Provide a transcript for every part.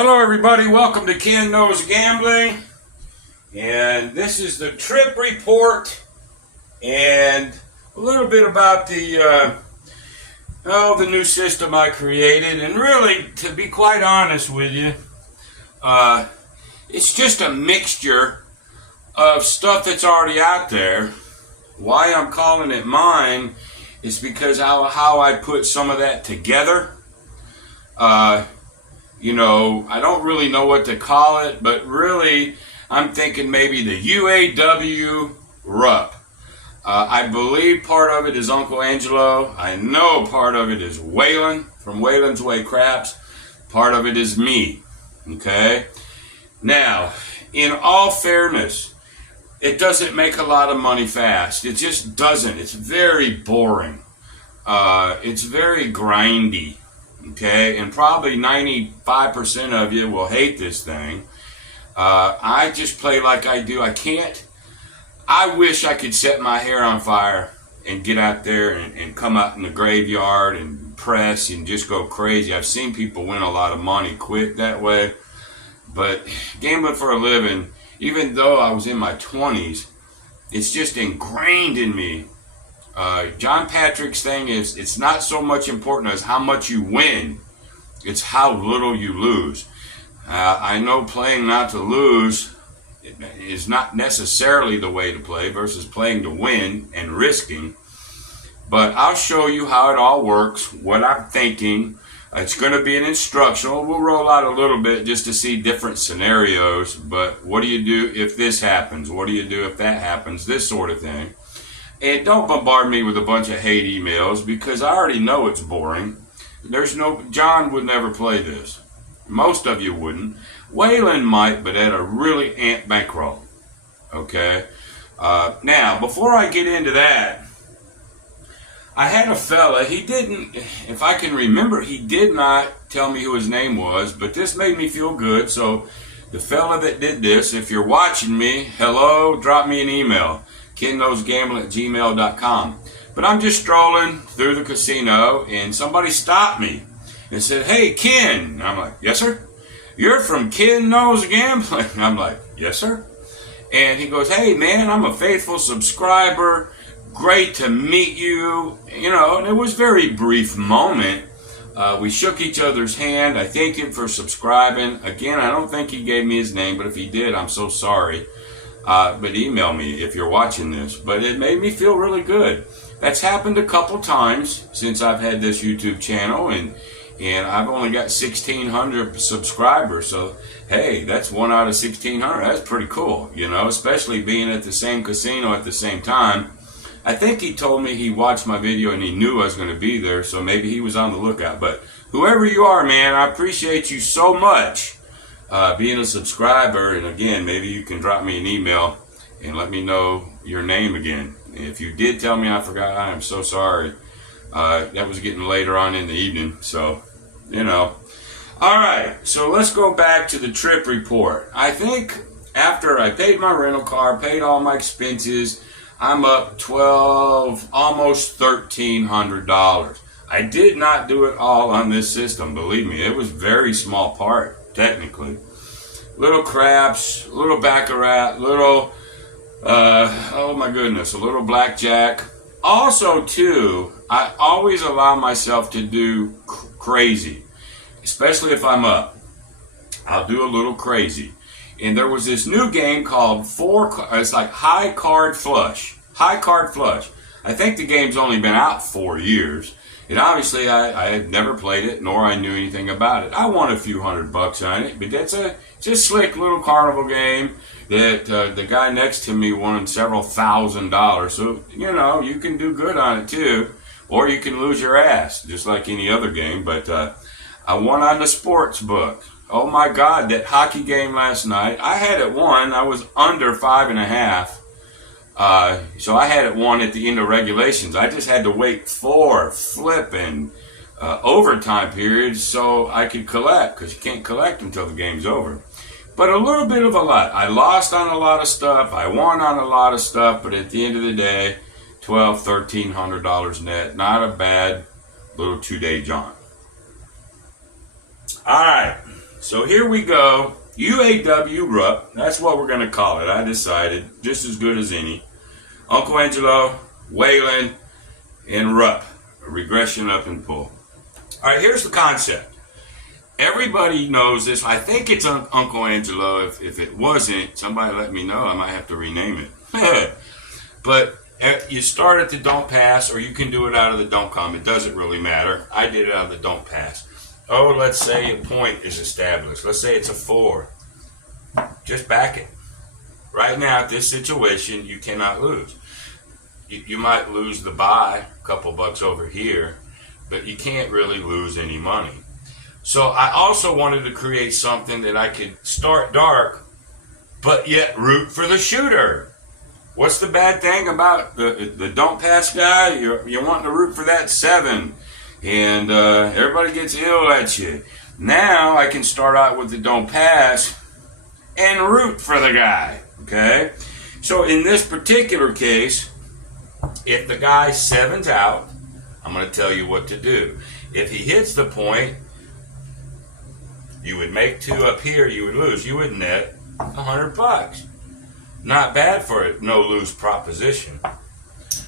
Hello everybody, welcome to Ken Knows Gambling, and this is the trip report and a little bit about the new system I created. And really, to be quite honest with you, it's just a mixture of stuff that's already out there. Why I'm calling it mine is because how I put some of that together. I don't really know what to call it, but really I'm thinking maybe the UAW RUP. I believe part of it is Uncle Angelo. I know part of it is Waylon from Waylon's Way Craps. Part of it is me. Okay? Now, in all fairness, it doesn't make a lot of money fast. It just doesn't. It's very boring. It's very grindy. Okay, and probably 95% of you will hate this thing. I just play like I do. I wish I could set my hair on fire and get out there and come out in the graveyard and press and just go crazy. I've seen people win a lot of money quick that way. But gambling for a living, even though I was in my 20s, it's just ingrained in me. John Patrick's thing is, it's not so much important as how much you win, it's how little you lose. I know playing not to lose is not necessarily the way to play versus playing to win and risking, but I'll show you how it all works, what I'm thinking. It's going to be an instructional. We'll roll out a little bit just to see different scenarios, but what do you do if this happens? What do you do if that happens? This sort of thing. And don't bombard me with a bunch of hate emails because I already know it's boring. John would never play this. Most of you wouldn't. Waylon might, but at a really ant bankroll. Okay? Now, before I get into that, I had a fella, he didn't, if I can remember, he did not tell me who his name was, but this made me feel good. So the fella that did this, if you're watching me, hello, drop me an email. KenKnowsGambling@gmail.com. But I'm just strolling through the casino and somebody stopped me and said, "Hey, Ken." And I'm like, "Yes, sir." "You're from Ken Knows Gambling." And I'm like, "Yes, sir." And he goes, "Hey, man, I'm a faithful subscriber. Great to meet you." And it was a very brief moment. We shook each other's hand. I thanked him for subscribing. Again, I don't think he gave me his name, but if he did, I'm so sorry. But email me if you're watching this. But it made me feel really good. That's happened a couple times since I've had this YouTube channel, and I've only got 1,600 subscribers. So, hey, that's 1 out of 1,600. That's pretty cool, especially being at the same casino at the same time. I think he told me he watched my video and he knew I was going to be there, so maybe he was on the lookout. But whoever you are, man, I appreciate you so much. Being a subscriber, and again, maybe you can drop me an email and let me know your name again. If you did tell me I forgot, I am so sorry. That was getting later on in the evening, so, Alright, so let's go back to the trip report. I think after I paid my rental car, paid all my expenses, I'm up almost $1,300. I did not do it all on this system, believe me. It was a very small part. Technically, little craps, little baccarat, little oh my goodness, a little blackjack. Also too, I always allow myself to do crazy, especially if I'm up. I'll do a little crazy. And there was this new game called it's like High Card Flush. I think the game's only been out 4 years. And obviously, I had never played it, nor I knew anything about it. I won a few $100 on it, but it's a slick little carnival game that the guy next to me won several $1,000s. So, you can do good on it too, or you can lose your ass, just like any other game. But I won on the sports book. Oh my God, that hockey game last night, I had it won. I was under 5.5. So I had it won at the end of regulations. I just had to wait 4 flipping overtime periods so I could collect, because you can't collect until the game's over. But a little bit of a lot. I lost on a lot of stuff. I won on a lot of stuff. But at the end of the day, $1,300 net. Not a bad little 2-day jaunt. All right. So here we go. UAW RUP. That's what we're going to call it. I decided. Just as good as any. Uncle Angelo, Waylon, and RUP. A regression up and pull. All right, here's the concept. Everybody knows this. I think it's Uncle Angelo. If it wasn't, somebody let me know. I might have to rename it. But you start at the don't pass, or you can do it out of the don't come. It doesn't really matter. I did it out of the don't pass. Oh, let's say a point is established. Let's say it's a 4. Just back it. Right now, at this situation, you cannot lose. You might lose the buy, a couple bucks over here, but you can't really lose any money. So I also wanted to create something that I could start dark, but yet root for the shooter. What's the bad thing about the don't pass guy? You're wanting to root for that 7, and everybody gets ill at you. Now I can start out with the don't pass and root for the guy, okay? So in this particular case, if the guy 7's out, I'm going to tell you what to do. If he hits the point, you would make 2 up here, you would lose. You would net $100. Not bad for a no-lose proposition.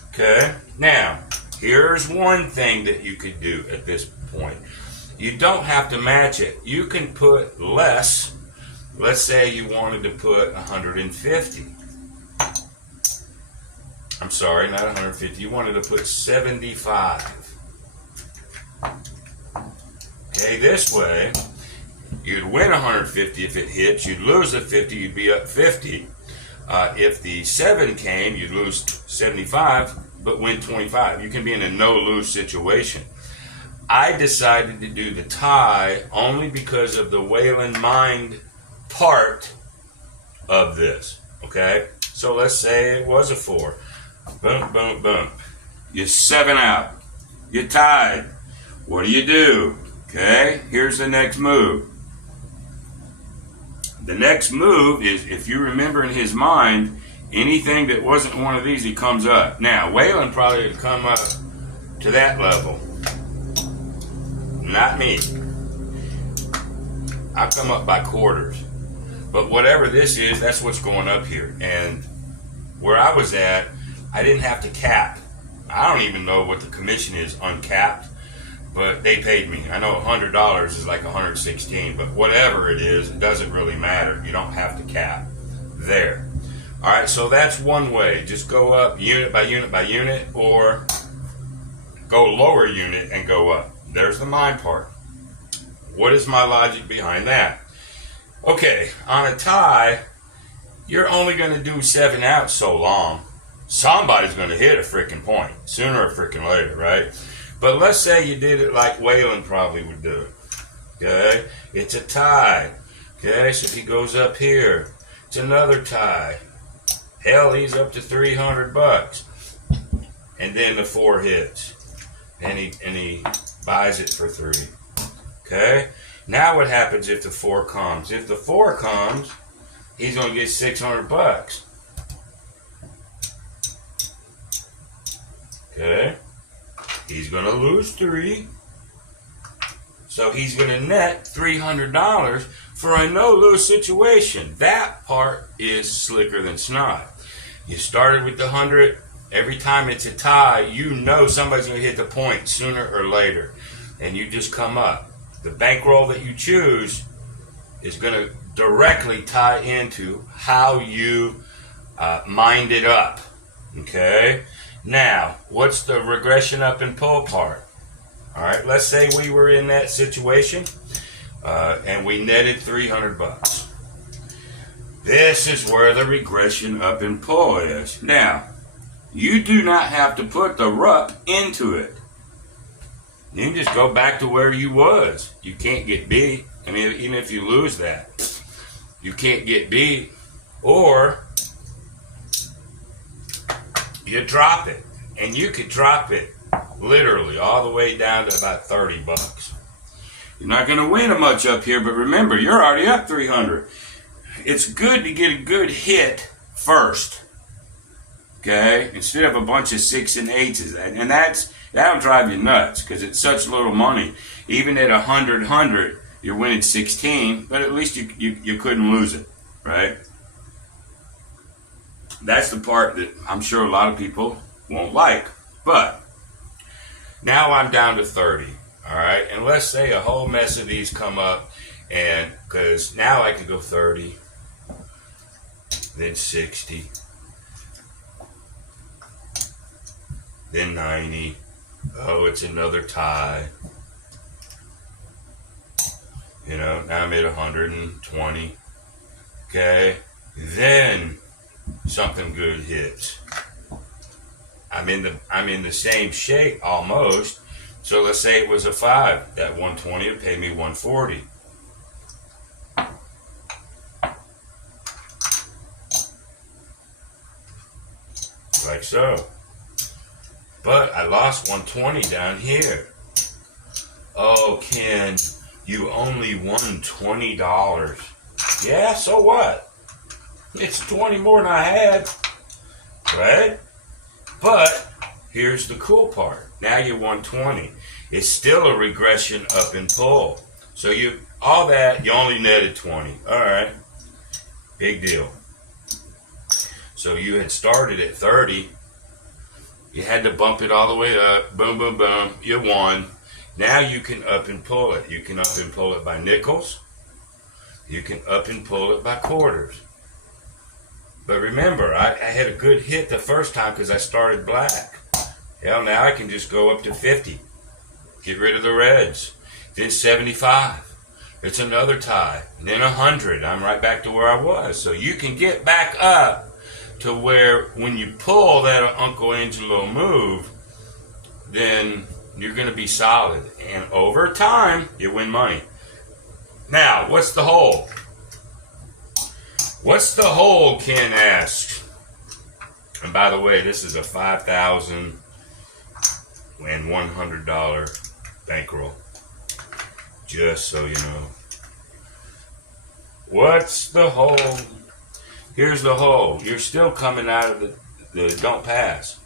Okay? Now, here's one thing that you could do at this point. You don't have to match it. You can put less. Let's say you wanted to put 150. I'm sorry, not 150. You wanted to put 75. Okay, this way, you'd win 150 if it hits. You'd lose the 50, you'd be up 50. If the 7 came, you'd lose 75, but win 25. You can be in a no-lose situation. I decided to do the tie only because of the Waylon mind part of this. Okay? So let's say it was a 4. Boom, boom, boom. You're 7 out. You're tied. What do? Okay? Here's the next move. The next move is, if you remember in his mind, anything that wasn't one of these, he comes up. Now, Waylon probably would come up to that level. Not me. I come up by quarters. But whatever this is, that's what's going up here. And where I was at, I didn't have to cap. I don't even know what the commission is uncapped, but they paid me. I know $100 is like $116, but whatever it is, it doesn't really matter. You don't have to cap. There. All right, so that's one way. Just go up unit by unit by unit, or go lower unit and go up. There's the mind part. What is my logic behind that? Okay, on a tie, you're only going to do 7 out so long. Somebody's going to hit a freaking point, sooner or freaking later, right? But let's say you did it like Waylon probably would do it. Okay? It's a tie. Okay, so if he goes up here, it's another tie. Hell, he's up to $300. And then the 4 hits. And he buys it for 3. Okay? Now what happens if the 4 comes? If the 4 comes, he's going to get $600. Okay? He's going to lose 3. So he's going to net $300 for a no-lose situation. That part is slicker than snot. You started with the 100. Every time it's a tie, you know somebody's going to hit the point sooner or later. And you just come up. The bankroll that you choose is going to directly tie into how you mind it up. Okay? Now, what's the regression up and pull part? All right, let's say we were in that situation and we netted $300. This is where the regression up and pull is. Now, you do not have to put the RUP into it. You can just go back to where you was. You can't get beat. I mean, even if you lose that, you can't get beat. Or you drop it. And you could drop it literally all the way down to about $30. You're not going to win much up here, but remember, you're already up 300. It's good to get a good hit first. Okay? Instead of a bunch of 6s and 8s. And that'll drive you nuts because it's such little money. Even at 100, you're winning 16, but at least you couldn't lose it, right? That's the part that I'm sure a lot of people won't like. But now I'm down to 30, all right? And let's say a whole mess of these come up, and because now I can go 30, then 60, then 90. Oh, it's another tie. You know, now I'm at 120. Okay, then something good hits. I'm in the same shape almost. So let's say it was a 5. That 120 would pay me 140. Like so. But I lost 120 down here. Oh, Ken, you only won $20. Yeah, so what? It's 20 more than I had, right? But here's the cool part. Now you won 20. It's still a regression up and pull. So you only netted 20. All right, big deal. So you had started at 30. You had to bump it all the way up. Boom, boom, boom. You won. Now you can up and pull it. You can up and pull it by nickels. You can up and pull it by quarters. But remember, I had a good hit the first time because I started black. Hell, now I can just go up to 50. Get rid of the reds. Then 75. It's another tie. Then 100. I'm right back to where I was. So you can get back up to where when you pull that Uncle Angelo move, then you're going to be solid. And over time, you win money. Now, what's the hole? What's the hole, Ken asks. And by the way, this is a $5,100 bankroll. Just so you know. What's the hole? Here's the hole. You're still coming out of the don't pass.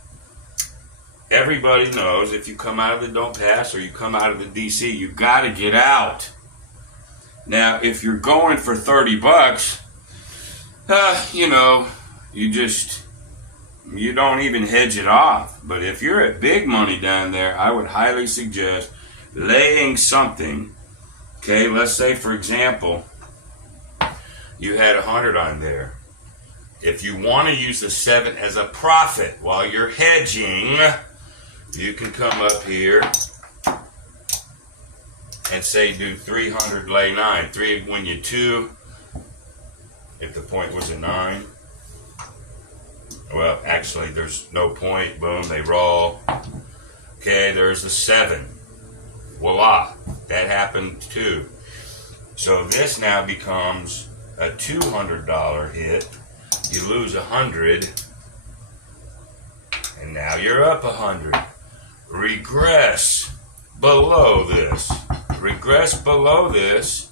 Everybody knows if you come out of the don't pass or you come out of the DC, you got to get out. Now, if you're going for $30, you know, you don't even hedge it off. But if you're at big money down there, I would highly suggest laying something. Okay, let's say, for example, you had 100 on there. If you want to use the 7 as a profit while you're hedging, you can come up here and say do 300, lay 9. 3 when you 2, if the point was a 9. Well, actually, there's no point. Boom, they roll. Okay, there's the 7. Voila, that happened too. So this now becomes a $200 hit. You lose 100, and now you're up 100. Regress below this. Regress below this.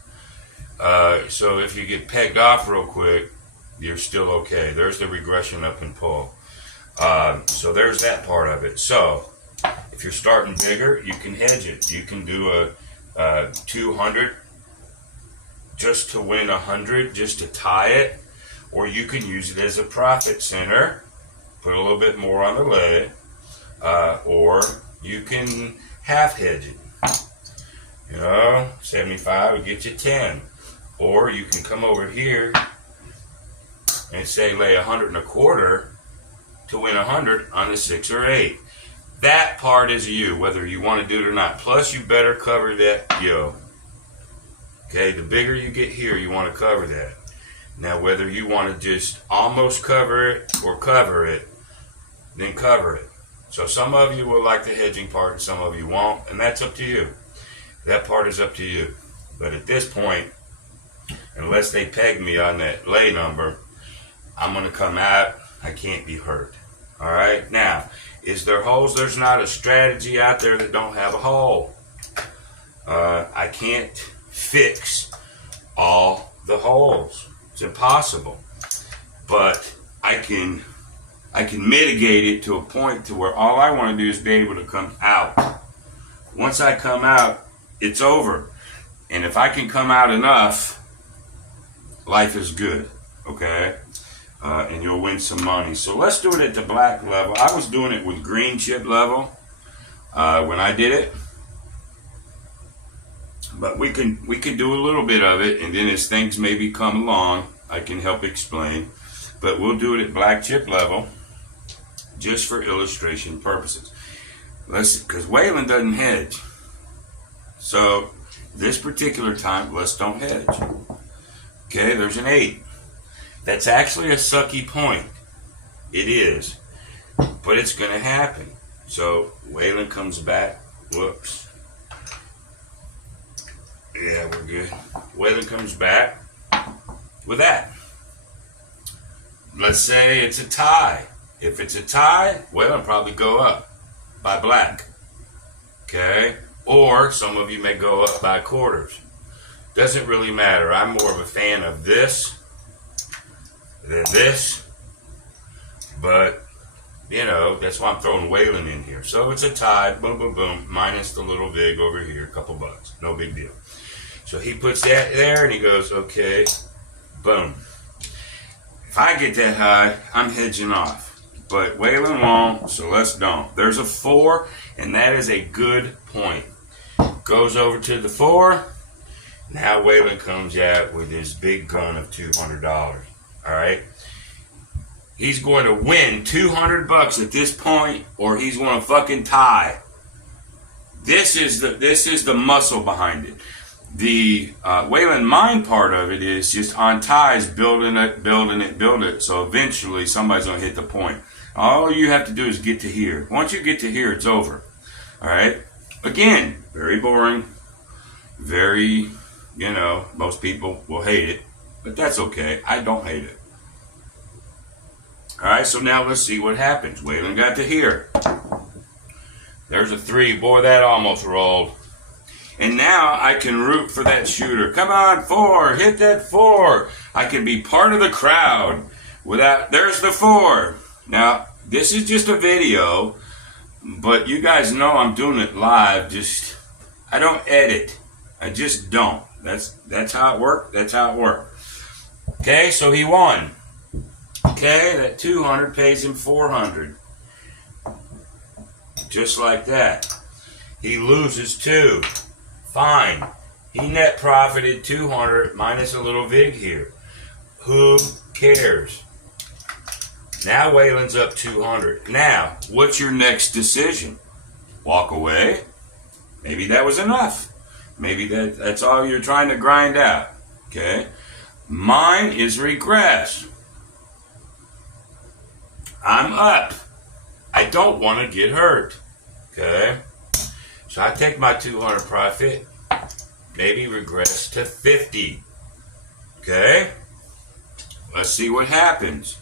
So if you get pegged off real quick, you're still okay. There's the regression up and pull. So there's that part of it. So if you're starting bigger, you can hedge it. You can do a 200 just to win 100, just to tie it. Or you can use it as a profit center, put a little bit more on the lay, or you can half hedge it. You know, 75 would get you 10. Or you can come over here and say lay 125 to win 100 on the 6 or 8. That part is you, whether you want to do it or not. Plus, you better cover that yo. Okay, the bigger you get here, you want to cover that. Now, whether you want to just almost cover it or cover it, then cover it. So some of you will like the hedging part and some of you won't, and that's up to you. That part is up to you. But at this point, unless they peg me on that lay number, I'm going to come out. I can't be hurt. All right? Now, is there holes? There's not a strategy out there that don't have a hole. I can't fix all the holes. It's impossible. But I can mitigate it to a point to where all I want to do is be able to come out. Once I come out, it's over. And if I can come out enough, life is good, okay? And you'll win some money. So let's do it at the black level. I was doing it with green chip level when I did it. But we can do a little bit of it, and then as things maybe come along, I can help explain. But we'll do it at black chip level, just for illustration purposes. Because Waylon doesn't hedge. So this particular time, let's don't hedge. Okay, there's an 8. That's actually a sucky point. It is. But it's going to happen. So Waylon comes back. Whoops. Yeah, we're good. Waylon comes back with that. Let's say it's a tie. If it's a tie, Waylon probably go up by black. Okay? Or some of you may go up by quarters. Doesn't really matter. I'm more of a fan of this than this. But, you know, that's why I'm throwing Waylon in here. So it's a tie. Boom, boom, boom. Minus the little vig over here. A couple bucks. No big deal. So he puts that there and he goes, okay, boom. If I get that high, I'm hedging off. But Waylon won't, so let's don't. There's a 4, and that is a good point. Goes over to the 4. Now Waylon comes out with his big gun of $200. All right? He's going to win 200 bucks at this point, or he's going to fucking tie. This is the muscle behind it. The Waylon mind part of it is just on ties, building it. So eventually somebody's going to hit the point. All you have to do is get to here. Once you get to here, it's over. All right? Again, very boring. Very, you know, most people will hate it. But that's okay. I don't hate it. All right, so now let's see what happens. Waylon got to here. There's a 3. Boy, that almost rolled. And now I can root for that shooter. Come on, 4. Hit that 4. I can be part of the crowd. There's the 4. Now, this is just a video, but you guys know I'm doing it live. I don't edit. I just don't. That's how it works. That's how it works. Okay, so he won. Okay, that 200 pays him 400. Just like that. He loses 2. Fine. He net profited 200 minus a little vig here. Who cares? Now Waylon's up 200. Now, what's your next decision? Walk away? Maybe that was enough. Maybe that's all you're trying to grind out. Okay? Mine is regress. I'm up. I don't want to get hurt. Okay? So I take my 200 profit, maybe regress to 50. Okay? Let's see what happens.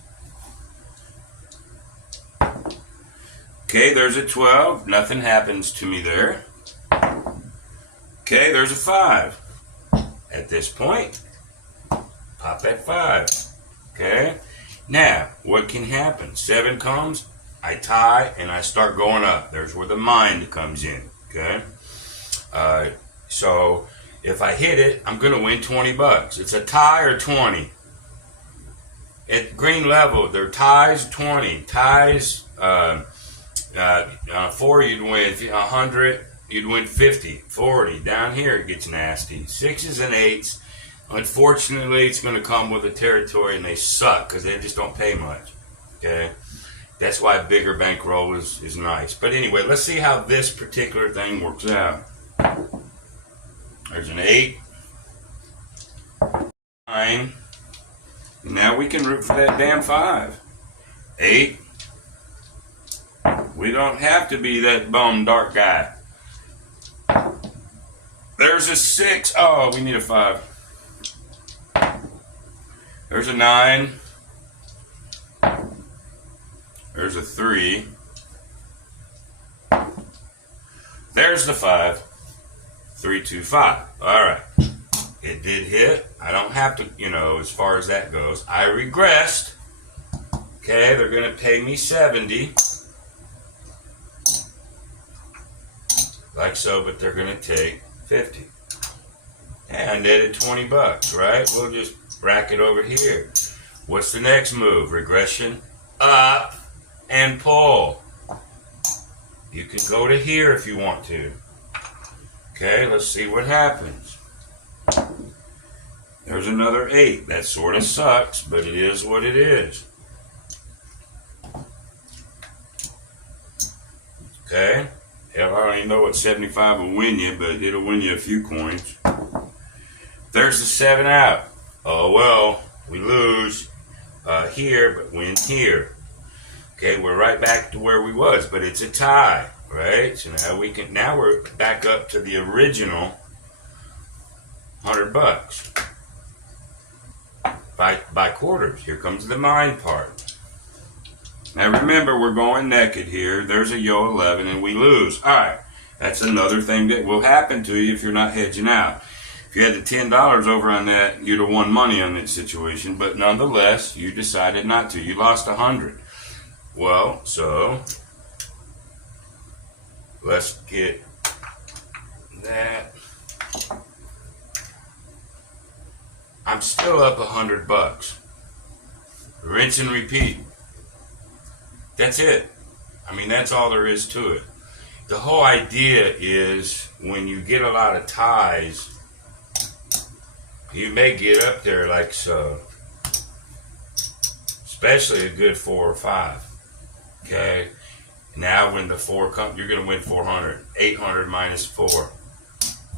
Okay, there's a 12. Nothing happens to me there. Okay, there's a 5. At this point, pop that 5. Okay? Now, what can happen? 7 comes, I tie, and I start going up. There's where the mind comes in. Okay? So, if I hit it, I'm going to win 20 bucks. It's a tie or 20. At green level, they're ties, 20. Ties, 4, you'd win 100. You'd win 50, 40. Down here, it gets nasty. 6s and 8s. Unfortunately, it's going to come with the territory, and they suck because they just don't pay much. Okay? That's why a bigger bankroll is nice. But anyway, let's see how this particular thing works out. There's an 8. 9. Now we can root for that damn 5. 8. We don't have to be that bum dark guy. There's a 6. Oh, we need a 5. There's a 9. There's a 3. There's the 5. 3, 2, 5. All right. It did hit. I don't have to, as far as that goes. I regressed. Okay, they're going to pay me 70. Like so, but they're going to take 50. Yeah, I netted 20 bucks, right? We'll just rack it over here. What's the next move? Regression, up, and pull. You can go to here if you want to. Okay, let's see what happens. There's another 8. That sort of sucks, but it is what it is. Okay. Hell, I don't even know what 75 will win you, but it'll win you a few coins. There's the 7 out. Oh, well, we lose here, but win here. Okay, we're right back to where we was, but it's a tie, right? So now we're back up to the original 100 bucks. By quarters. Here comes the mind part. Now remember, we're going naked here. There's a yo 11 and we lose. All right, that's another thing that will happen to you if you're not hedging out. If you had the $10 over on that, you'd have won money on that situation, but nonetheless, you decided not to. You lost 100. Well, so let's get that. I'm still up 100 bucks. Rinse and repeat. That's it. I mean, that's all there is to it. The whole idea is when you get a lot of ties, you may get up there like so. Especially a good 4 or 5. Okay? Now when the 4 comes, you're going to win 400. 800 minus 4.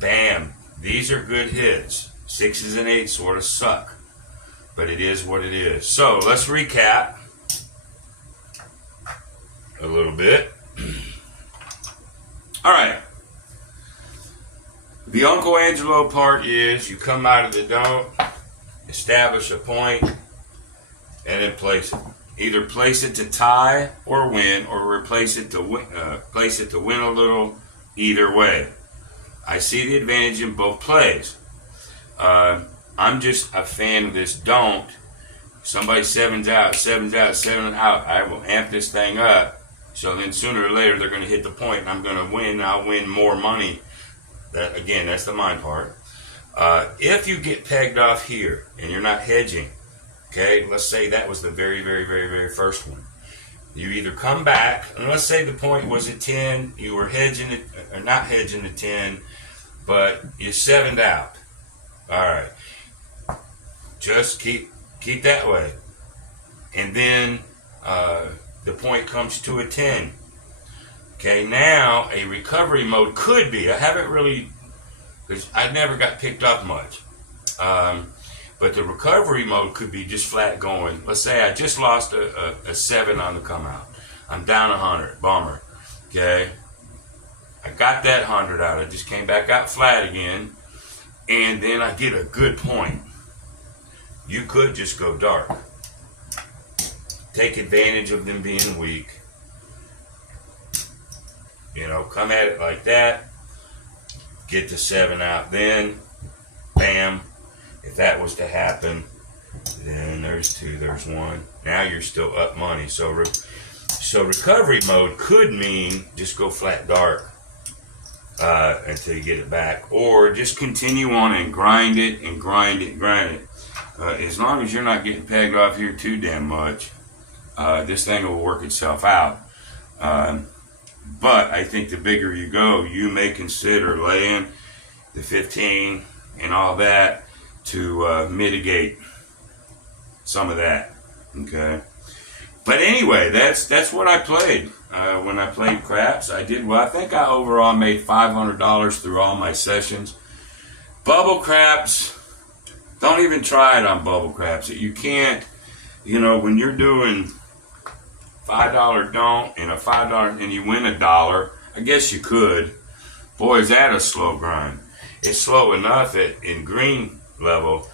Bam. These are good hits. 6s and 8s sort of suck. But it is what it is. So let's recap a little bit. All right. The Uncle Angelo part is you come out of the don't, establish a point, and then place it. Either place it to tie or win, or replace it to win, place it to win a little. Either way, I see the advantage in both plays. I'm just a fan of this don't. Somebody 7's out, 7's out, 7 out. I will amp this thing up. So then sooner or later they're going to hit the point and I'm going to win. I'll win more money. That, again, that's the mind part. If you get pegged off here and you're not hedging, okay, let's say that was the very, very, very, very first one. You either come back, and let's say the point was at 10, you were hedging it, or not hedging the 10, but you 7'd out. All right. Just keep that way. And then the point comes to a 10. Okay, now a recovery mode could be, I haven't really, because I never got picked up much. But the recovery mode could be just flat going. Let's say I just lost a 7 on the come out. I'm down 100, bummer. Okay, I got that 100 out. I just came back out flat again. And then I get a good point. You could just go dark. Take advantage of them being weak. You know, come at it like that. Get the 7 out then. Bam. If that was to happen, then there's 2, there's 1. Now you're still up money. So recovery mode could mean just go flat dark until you get it back. Or just continue on and grind it and grind it and grind it. As long as you're not getting pegged off here too damn much, this thing will work itself out. But I think the bigger you go, you may consider laying the 15 and all that to mitigate some of that. Okay. But anyway, that's what I played when I played craps. I did well. I think I overall made $500 through all my sessions. Bubble craps, don't even try it on bubble craps. You can't, you know, when you're doing $5 don't and a $5 and you win $1, I guess you could. Boy, is that a slow grind. It's slow enough in green level.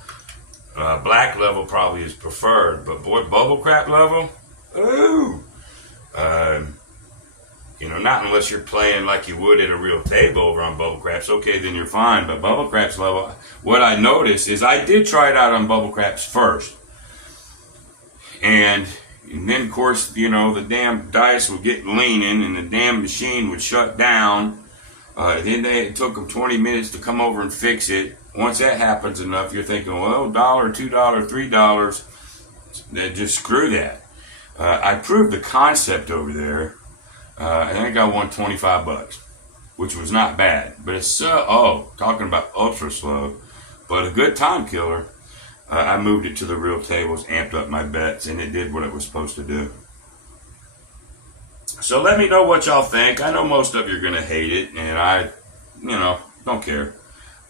Black level probably is preferred, but boy, bubble crap level, ooh. You know, not unless you're playing like you would at a real table over on bubble craps. Okay, then you're fine. But bubble craps level, what I noticed is I did try it out on bubble craps first. And then, of course, you know, the damn dice would get leaning and the damn machine would shut down. Then it took them 20 minutes to come over and fix it. once that happens enough, you're thinking, well, $1, $2, $3, then just screw that. I proved the concept over there, and I got one $25, which was not bad. But it's talking about ultra slow, but a good time killer. I moved it to the real tables, amped up my bets, and it did what it was supposed to do. So let me know what y'all think. I know most of you are going to hate it, and I, don't care.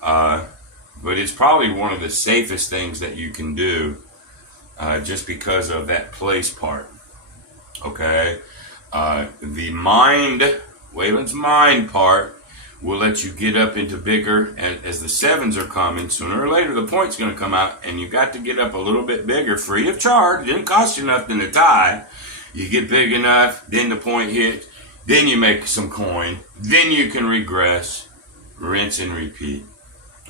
But it's probably one of the safest things that you can do, just because of that place part. Okay? The Wayland's mind part will let you get up into bigger, and as the sevens are coming, sooner or later the point's going to come out, and you got to get up a little bit bigger, free of charge. It didn't cost you nothing to tie. You get big enough, then the point hits, then you make some coin, then you can regress, rinse and repeat.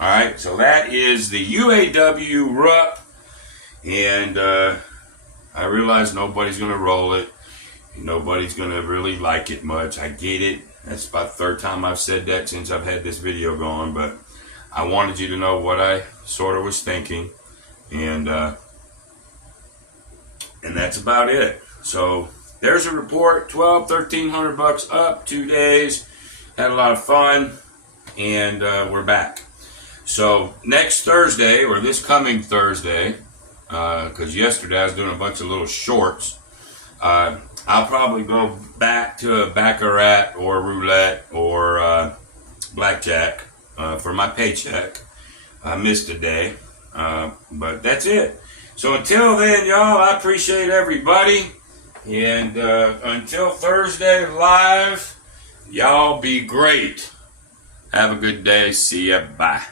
All right, so that is the UAW RUP, and I realize nobody's going to roll it. Nobody's going to really like it much. I get it. That's about the third time I've said that since I've had this video going, but I wanted you to know what I sort of was thinking, and that's about it. So there's a report, $1,300 up, 2 days. Had a lot of fun, and we're back. So next Thursday, or this coming Thursday, because yesterday I was doing a bunch of little shorts, I'll probably go back to a baccarat or roulette or blackjack for my paycheck. I missed a day, but that's it. So until then, y'all, I appreciate everybody. And until Thursday live, y'all be great. Have a good day. See ya. Bye.